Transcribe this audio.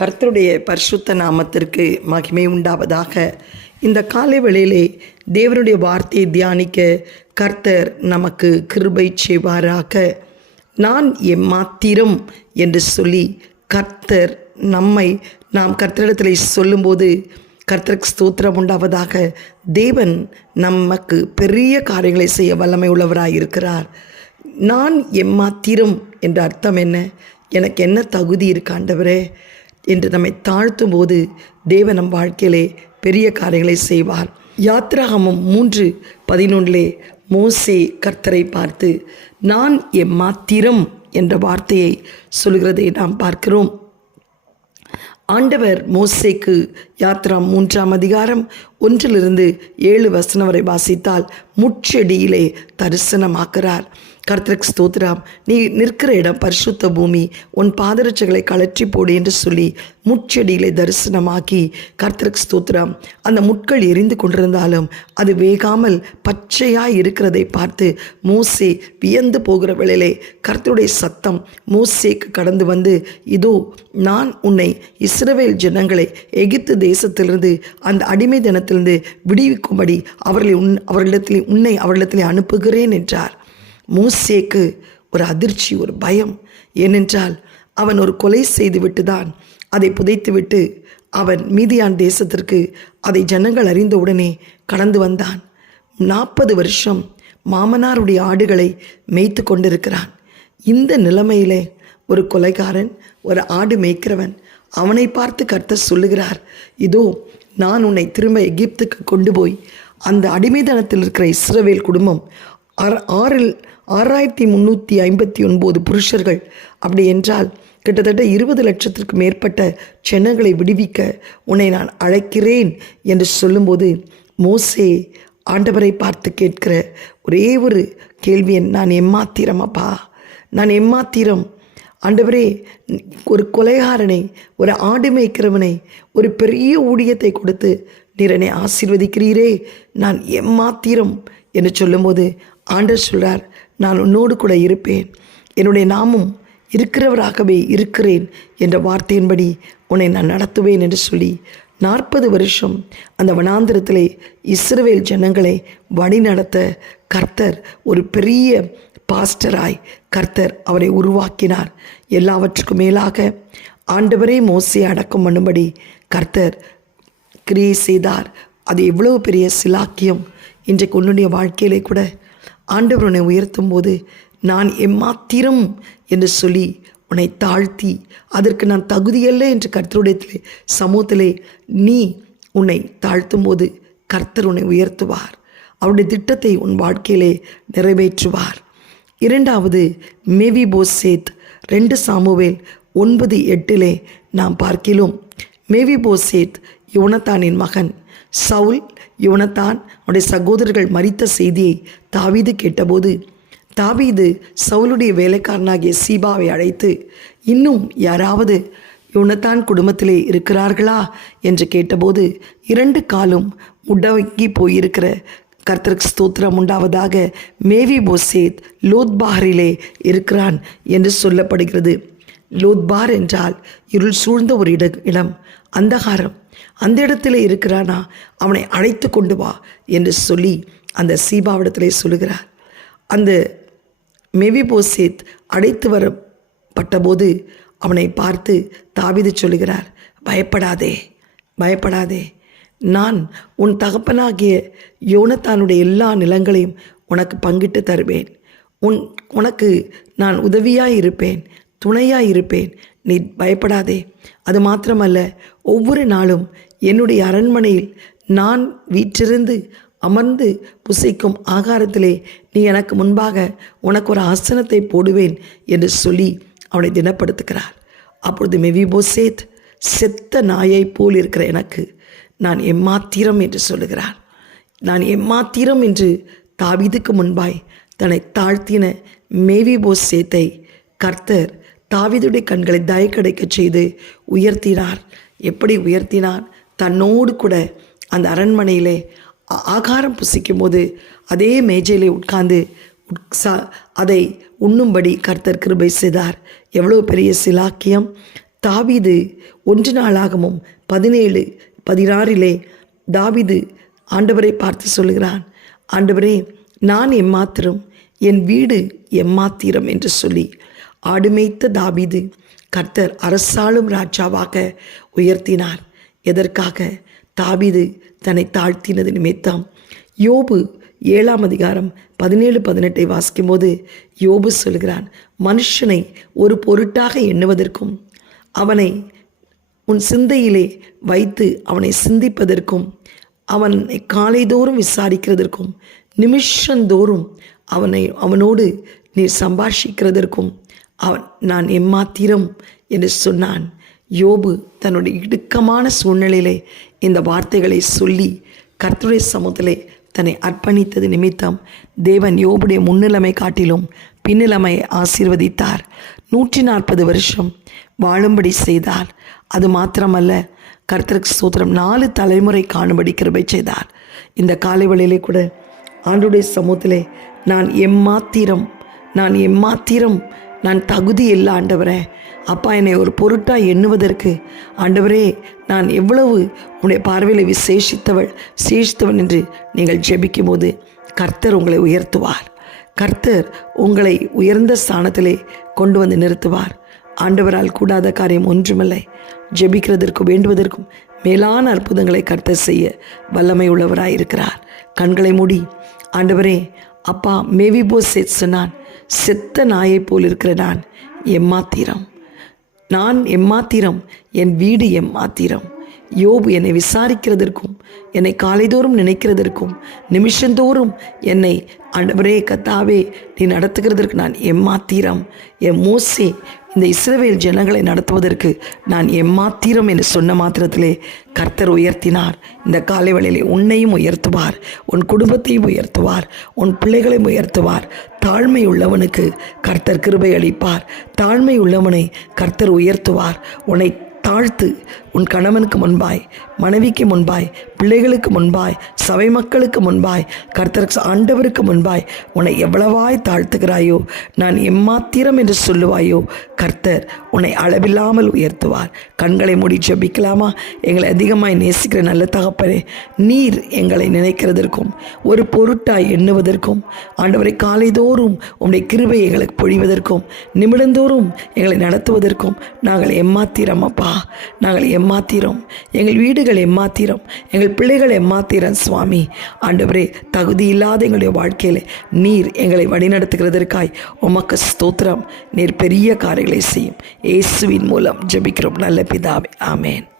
கர்த்தருடைய பரிசுத்த நாமத்திற்கு மகிமை உண்டாவதாக. இந்த காலை வேளையிலே தேவனுடைய வார்த்தையை தியானிக்க கர்த்தர் நமக்கு கிருபை செய்வாராக. நான் எம்மாத்திரம் என்று சொல்லி கர்த்தர் நம்மை நாம் கர்த்தரிடத்தில் சொல்லும்போது கர்த்தருக்கு ஸ்தோத்திரம் உண்டாவதாக. தேவன் நமக்கு பெரிய காரியங்களை செய்ய வல்லமை உள்ளவராக இருக்கிறார். நான் எம்மாத்திரம் என்ற அர்த்தம் என்ன? எனக்கு என்ன தகுதி இருக்காண்டவரே என்று நம்மை தாழ்த்தும் போது தேவன் நம் வாழ்க்கையிலே பெரிய காரியங்களை செய்வார். யாத்ராகமம் மூன்று பதினொன்றிலே மோசே கர்த்தரை பார்த்து நான் எம்மாத்திரம் என்ற வார்த்தையை சொல்கிறதை நாம் பார்க்கிறோம். ஆண்டவர் மோசேக்கு யாத்ரா மூன்றாம் அதிகாரம் ஒன்றிலிருந்து ஏழு வசனம் வரை வாசித்தால் முச்செடியிலே தரிசனமாக்குறார் கர்த்தருக்கு ஸ்தோத்திரம். நீ நிற்கிற இடம் பரிசுத்த பூமி. உன் பாதரட்சைகளை கலற்றி போடு என்று சொல்லி முச்செடியிலே தரிசனமாக்கி கர்த்தருக்கு ஸ்தோத்திரம். அந்த முட்கள் எரிந்து கொண்டிருந்தாலும் அது வேகாமல் பச்சையாய் இருக்கிறதை பார்த்து மோசே வியந்து போகிற வேளையிலே கர்த்தருடைய சத்தம் மோசேக்கு கடந்து வந்து இதோ நான் உன்னை இஸ்ரவேல் ஜனங்களை எகிப்து தேசத்திலிருந்து அந்த அடிமை தினத்திலிருந்து விடுவிக்கும்படி அவர்களை உன் அவர்களிடத்தில் உன்னை அவர்களிடத்தில் அனுப்புகிறேன் என்றார். மூசேக்கு ஒரு அதிர்ச்சி ஒரு பயம். ஏனென்றால் அவன் ஒரு கொலை செய்துவிட்டு தான் அதை புதைத்துவிட்டு அவன் மீதியான் தேசத்திற்கு அதை ஜனங்கள் அறிந்தவுடனே கடந்து வந்தான். நாற்பது வருஷம் மாமனாருடைய ஆடுகளை மேய்த்து கொண்டிருக்கிறான். இந்த நிலைமையிலே ஒரு கொலைகாரன் ஒரு ஆடு மேய்க்கிறவன் அவனை பார்த்து கர்த்தர் சொல்லுகிறார் இதோ நான் உன்னை திரும்ப எகிப்துக்கு கொண்டு போய் அந்த அடிமைதனத்தில் இருக்கிற இஸ்ரவேல் குடும்பம் ஆறு ஆறில் ஆறாயிரத்தி முந்நூற்றி ஐம்பத்தி ஒன்பது புருஷர்கள். அப்படி என்றால் கிட்டத்தட்ட இருபது லட்சத்திற்கு மேற்பட்ட ஜனங்களை விடுவிக்க உன்னை நான் அழைக்கிறேன் என்று சொல்லும்போது மோசே ஆண்டவரை பார்த்து கேட்கிற ஒரே ஒரு கேள்வி நான் எம்மாத்திரம் அப்பா. நான் எம்மாத்திரம். ஆண்டவரே ஒரு கொலைகாரனை ஒரு ஆடு மேய்க்கிறவனை ஒரு பெரிய ஊழியத்தை கொடுத்து நீர் என்னை ஆசீர்வதிக்கிறீரே. நான் எம்மாத்திரம் என்று சொல்லும்போது ஆண்டர் சொல்கிறார் நான் உன்னோடு கூட இருப்பேன். என்னுடைய நாமும் இருக்கிறவராகவே இருக்கிறேன் என்ற வார்த்தையின்படி உன்னை நான் நடத்துவேன் என்று சொல்லி நாற்பது வருஷம் அந்த வனாந்திரத்திலே இஸ்ரவேல் ஜனங்களை வழி நடத்த கர்த்தர் ஒரு பெரிய பாஸ்டராய் கர்த்தர் அவரை உருவாக்கினார். எல்லாவற்றுக்கும் மேலாக ஆண்டவரே மோசையை அடக்கம் பண்ணும்படி கர்த்தர் கிரியை செய்தார். அது எவ்வளவு பெரிய சிலாக்கியம். இன்றைக்கு உன்னுடைய வாழ்க்கையிலே கூட ஆண்டவர் உன்னை உயர்த்தும் போது நான் எம்மாத்திரம் என்று சொல்லி உன்னை தாழ்த்தி அதற்கு நான் தகுதியல்ல என்று கர்த்தருடையத்திலே சமூகத்திலே நீ உன்னை தாழ்த்தும் போது கர்த்தர் உன்னை உயர்த்துவார். அவருடைய திட்டத்தை உன் வாழ்க்கையிலே நிறைவேற்றுவார். இரண்டாவது மேவி போசேத் ரெண்டு சாமுவேல் ஒன்பது எட்டிலே நாம் பார்க்கிலும் மேவி போசேத் யோனத்தானின் மகன் சவுல் யோனத்தான் அவனுடைய சகோதரர்கள் மறித்த செய்தியை தாவீது கேட்டபோது தாவீது சவுலுடைய வேலைக்காரனாகிய சீபாவை அழைத்து இன்னும் யாராவது யோனத்தான் குடும்பத்திலே இருக்கிறார்களா? என்று கேட்டபோது இரண்டு காலும் முடங்கி போயிருக்கிற கர்த்தருக்கு ஸ்தோத்திரம் உண்டாவதாக மேவி போசேத் லோத்பாகரிலே இருக்கிறான் என்று சொல்லப்படுகிறது. லோத்பார் என்றால் இருள் சூழ்ந்த ஒரு இட இடம். அந்தகாரம். அந்த இடத்துல இருக்கிறானா? அவனை அழைத்து கொண்டு வா என்று சொல்லி அந்த சீபாவிடத்திலே சொல்லுகிறார். அந்த மெவிபோசேத் அழைத்து வரப்பட்டபோது அவனை பார்த்து தாவிது சொல்லுகிறார் பயப்படாதே பயப்படாதே. நான் உன் தகப்பனாகிய யோனத்தானுடைய எல்லா நிலங்களையும் உனக்கு பங்கிட்டு தருவேன். உன் உனக்கு நான் உதவியாக இருப்பேன் துணையாக இருப்பேன். நீ பயப்படாதே. அது மாத்திரமல்ல ஒவ்வொரு நாளும் என்னுடைய அரண்மனையில் நான் வீற்றிருந்து அமர்ந்து புசிக்கும் ஆகாரத்திலே நீ எனக்கு முன்பாக உனக்கு ஒரு ஆசனத்தை போடுவேன் என்று சொல்லி அவனை தினப்படுத்துகிறார் அப்பொழுது மெவிபோசேத் செத்த நாயைப் போல் இருக்கிற எனக்கு நான் எம்மாத்திரம் என்று சொல்லுகிறார். நான் எம்மாத்திரம் என்று தாவிதுக்கு முன்பாய் தன்னை தாழ்த்தின மேவிபோசேத்தை கர்த்தர் தாவிதுடைய கண்களை தயக்கடைக்கச் செய்து உயர்த்தினார். எப்படி உயர்த்தினார்? தன்னோடு கூட அந்த அரண்மனையிலே ஆகாரம் புசிக்கும் போது அதே மேஜையிலே உட்கார்ந்து உட்சா அதை உண்ணும்படி கர்த்தர் கிருபை செய்தார். எவ்வளோ பெரிய சிலாக்கியம். தாவிது ஒன்று நாளாகவும் பதினேழு பதினாறிலே தாவீது ஆண்டவரை பார்த்து சொல்லுகிறான் ஆண்டவரே நான் எம்மாத்திரம்? என் வீடு எம்மாத்திரம்? என்று சொல்லி ஆடுமேய்த்த தாபீது கர்த்தர் அரசாளும் ராஜாவாக உயர்த்தினார். எதற்காக? தாபீது தன்னை தாழ்த்தினது நிமித்தம். யோபு ஏழாம் அதிகாரம் பதினேழு பதினெட்டை வாசிக்கும்போது யோபு சொல்கிறான் மனுஷனை ஒரு பொருட்டாக எண்ணுவதற்கும் அவனை உன் சிந்தையிலே வைத்து அவனை சிந்திப்பதற்கும் அவனை காலைதோறும் விசாரிக்கிறதற்கும் நிமிஷந்தோறும் அவனை அவனோடு நீ சம்பாஷிக்கிறதற்கும் அவன் நான் எம்மாத்திரம் என்று சொன்னான். யோபு தன்னுடைய இடுக்கமான சூழ்நிலையிலே இந்த வார்த்தைகளை சொல்லி கர்த்துடைய சமூகத்திலே தன்னை அர்ப்பணித்தது நிமித்தம் தேவன் யோபுடைய முன்னிலைமை காட்டிலும் பின்னிலைமையை ஆசீர்வதித்தார். நூற்றி நாற்பது வருஷம் வாழும்படி செய்தார். அது மாத்திரமல்ல கர்த்தருக்கு சூத்திரம் நாலு தலைமுறை காணும்படி கிருபை செய்தார். இந்த காலை வழியிலே கூட ஆண்டுடைய சமூகத்திலே நான் எம்மாத்திரம் நான் எம்மாத்திரம் நான் தகுதி இல்லை ஆண்டவரே. அப்பா என்னை ஒரு பொருட்டாக எண்ணுவதற்கு. ஆண்டவரே நான் எவ்வளவு உன்னுடைய பார்வையில் விசேஷித்தவள் விசேஷித்தவன் என்று நீங்கள் ஜெபிக்கும் போது கர்த்தர் உங்களை உயர்த்துவார். கர்த்தர் உங்களை உயர்ந்த ஸ்தானத்திலே கொண்டு வந்து நிறுத்துவார். ஆண்டவரால் கூடாத காரியம் ஒன்றுமில்லை. ஜெபிக்கிறதற்கும் வேண்டுவதற்கும் மேலான அற்புதங்களை கர்த்தர் செய்ய வல்லமை உள்ளவராயிருக்கிறார். கண்களை மூடி ஆண்டவரே அப்பா மேவி போசேத் சொன்னான் செத்த நாயைப் போல் இருக்கிற நான் எம்மாத்திரம் நான் எம்மாத்திரம் என் வீடு எம்மாத்திரம் யோபு என்னை விசாரிக்கிறதற்கும் என்னை காலைதோறும் நினைக்கிறதற்கும் நிமிஷந்தோறும் என்னை ஆண்டவரே கத்தாவே நீ நடத்துகிறதற்கு நான் எம்மாத்திரம் என் மோசே இந்த இஸ்ரவேல் ஜனங்களை நடத்துவதற்கு நான் எம்மாத்திரம் என்று சொன்ன மாத்திரத்திலே கர்த்தர் உயர்த்தினார். இந்த காலை வேளையிலே உன்னையும் உயர்த்துவார் உன் குடும்பத்தையும் உயர்த்துவார் உன் பிள்ளைகளையும் உயர்த்துவார். தாழ்மை உள்ளவனுக்கு கர்த்தர் கிருபை அளிப்பார். தாழ்மை உள்ளவனை கர்த்தர் உயர்த்துவார். உன்னை தாழ்த்து உன் கணவனுக்கு முன்பாய் மனைவிக்கு முன்பாய் பிள்ளைகளுக்கு முன்பாய் சபை மக்களுக்கு முன்பாய் கர்த்தருக்கு ஆண்டவருக்கு முன்பாய் உன்னை எவ்வளவாய் தாழ்த்துகிறாயோ நான் எம்மாத்திரம் என்று சொல்லுவாயோ கர்த்தர் உன்னை அளவில்லாமல் உயர்த்துவார். கண்களை மூடி ஜபிக்கலாமா? எங்களை அதிகமாய் நேசிக்கிற நல்ல தகப்பனே நீர் எங்களை நினைக்கிறதற்கும் ஒரு பொருட்டாய் எண்ணுவதற்கும் ஆண்டவரை காலைதோறும் உன்னுடைய கிருபை எங்களுக்கு பொழிவதற்கும் நிமிடந்தோறும் எங்களை நடத்துவதற்கும் நாங்கள் எம்மாத்திரம் அப்பா. நாங்கள் எம் எம்மாத்திரம் எங்கள் வீடுகள் எம்மாத்திரம் எங்கள் பிள்ளைகள் எம்மாத்திரம் சுவாமி. ஆண்டவரே தகுதி இல்லாத எங்களுடைய வாழ்க்கையில் நீர் எங்களை வழிநடத்துகிறதற்காய் உமக்கு ஸ்தோத்திரம். நீர் பெரிய காரியங்களை செய்யும். இயேசுவின் மூலம் ஜெபிக்கிறோம். நல்ல பிதாவே. ஆமேன்.